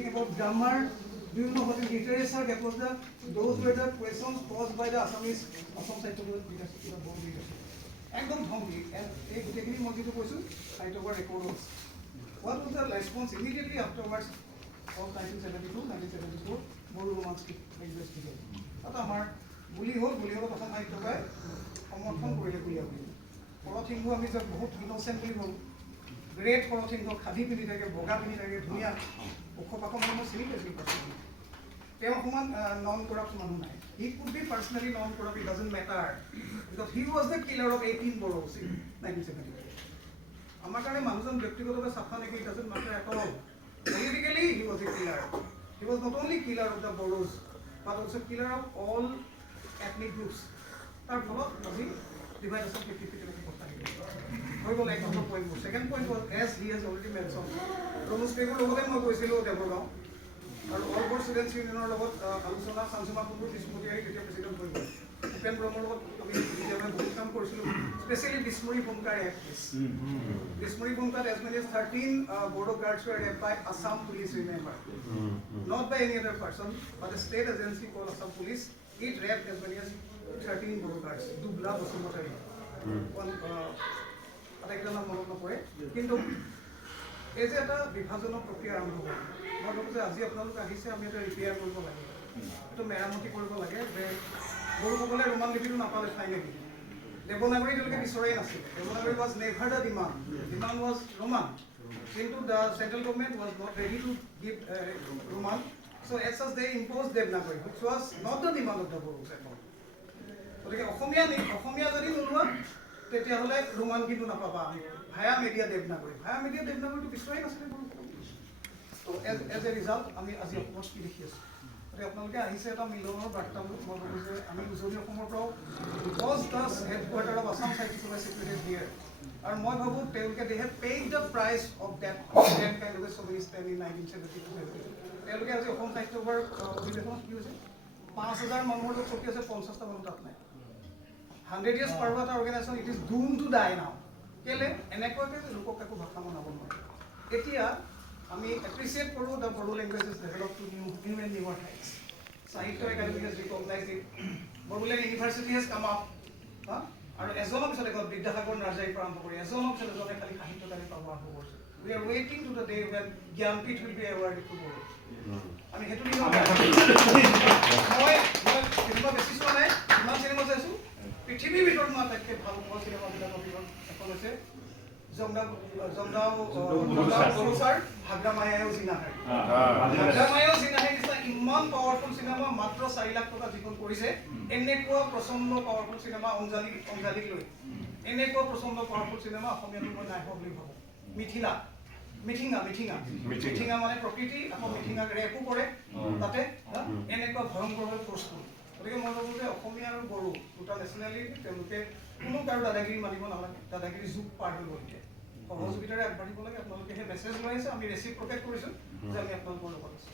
anything about grammar? Do you know what is literature? That was those were the questions posed by the Assamese Assam Scientific Leadership Board leadership. Ekdom dhongi, and a technique motive question, I took a record. What was the response immediately afterwards of 1972, 1974? Boru Romansky investigation. But Amar Bullyho, Bullyho, I took a সমৰ্থন কৰিলে বুলিয়া বুলি পৰথিংগু আমি যে বহুত innocently গ'ল great পৰথিংগ khadi পিন্ধি থাকে বগা পিন্ধি থাকে ধুনীয়া ওখপাখ মানুহ চিনি পাইছিল তেওঁ সমান নন কৰাপ্ট মানুহ নাই he could be personally non corrupt it doesn't matter because he was the killer of 18 Boros in 1970 আমাৰ কাৰণে মানুহজন ব্যক্তিগতভাৱে চাফা নেকি it doesn't matter at all politically he was a killer he was not only killer of the Boros but also killer of all ethnic groups তাৰ ফলত আজি divide আছে 50-50 লৈকে কথা হৈ গ'ল এক number point second point was as he has already mentioned Pramod পেগুৰ লগতে মই কৈছিলো দেৱগাঁও আৰু অল বোৰ্ড ষ্টুডেণ্টছ ইউনিয়নৰ লগত আলোচনা সাংসমা কুণ্ডু বিষ্ণুমতীয়াই তেতিয়া প্ৰেচিডেণ্ট হৈ গ'ল উপেন ব্ৰহ্মৰ লগত আমি যেতিয়া বহুত কাম কৰিছিলোঁ স্পেচিয়েলি বিষ্ণুৰী ভূমিকাৰ এক্ট বিষ্ণুৰী ভূমিকাত as many as 13 board of guards were raped by Assam police, remember, not by any other person but a state agency called Assam police. It raped as many as 13 board of guards. Dubla Bosumotari. One আরেকটা নাম মনত নপৰে কিন্তু এই যে এটা বিভাজনৰ প্ৰক্ৰিয়া আৰম্ভ হ'ল মই ভাবোঁ যে আজি আপোনালোক আহিছে আমি এটা ৰিপেয়াৰ কৰিব লাগে এইটো মেৰামতি কৰিব লাগে যে বড়োসকলে ৰোমান লিপিটো নাপালে ঠাই নেকি দেৱনাগৰী তেওঁলোকে বিচৰাই নাছিল Devanagari was never the demand was Roman কিন্তু the central government was not ready to give Roman so as such they imposed Devanagari which was not the demand of the Boros at all গতিকে অসমীয়া যদি নোলোৱা তেতিয়াহ'লে Roman কিন্তু নাপাবা via media দেৱনাগৰীটো বিচৰাই নাছিলে তো as a result আমি আজি অসমত কি দেখি আছোঁ গতিকে আপোনালোকে আহিছে এটা মিলনৰ বাৰ্তা মই ভাবোঁ যে আমি উজনি অসমৰ পৰাও because the headquarters of Assam scientific secretary here আৰু মই ভাবোঁ তেওঁলোকে they have paid the price of that kind of a chauvinist in 1972 তেওঁলোকে আজি অসম সাহিত্য সভাৰ অধিৱেশনত কি হৈছে 5000 মানুহৰ লগত চকী আছে 50টা মানুহ তাত নাই 100 years Parvata organization, it is doomed to die now. Kele, এনেকুৱাকে লোকক একো ভাষা মনাব নোৱাৰে এতিয়া আমি এপ্ৰিচিয়েট কৰোঁ the Bodo languages developed to new and newer heights. Sahitya Academy has recognized it. Bodoland University has come up. আৰু এজনৰ পিছত এখন বিদ্যাসাগৰ নাৰ্জাৰীৰ পৰা আৰম্ভ কৰি এজনৰ পিছত এজনে খালি সাহিত্য তালিম পাব আৰম্ভ কৰিছে we are waiting to the day when Jnanpith will be awarded to Bodo আমি সেইটো দিনৰ মই চিনেমা বেছি চোৱা নাই ইমান চিনেমা চাইছোঁ পৃথিৱীৰ ভিতৰত মই আটাইতকৈ ভাল পোৱা চিনেমাবিলাকৰ ভিতৰত এখন হৈছে ভাগ্ৰামায়াও জিনাহাৰী নিচিনা ইমান পাৱাৰফুল চিনেমা মাত্ৰ 4 লাখ টকা যিখন কৰিছে এনেকুৱা প্ৰচণ্ড পাৱাৰফুল চিনেমা অঞ্জালিক লৈ এনেকুৱা প্ৰচণ্ড পাৱাৰফুল চিনেমা অসমীয়াটো মই নাই হোৱা বুলি ভাবোঁ মিঠিঙা মানে প্ৰকৃতি আকৌ মিঠিঙাক ৰেপো কৰে তাতে এনেকুৱা ভয়ংকৰভাৱে ফ'ৰ্চফুল গতিকে মই ভাবোঁ যে অসমীয়া আৰু বড়ো দুটা নেশ্যনেলি তেওঁলোকে কোনো কাৰো দাদাগিৰি মানিব নালাগে দাদাগিৰি যুগ পাৰ হৈ গ'ল এতিয়া সহযোগিতাৰে আগবাঢ়িব লাগে আপোনালোকে সেই মেছেজ লৈ আহিছে আমি ৰেচিপ্ৰকেট কৰিছোঁ যে আমি আপোনালোকৰ লগত আছোঁ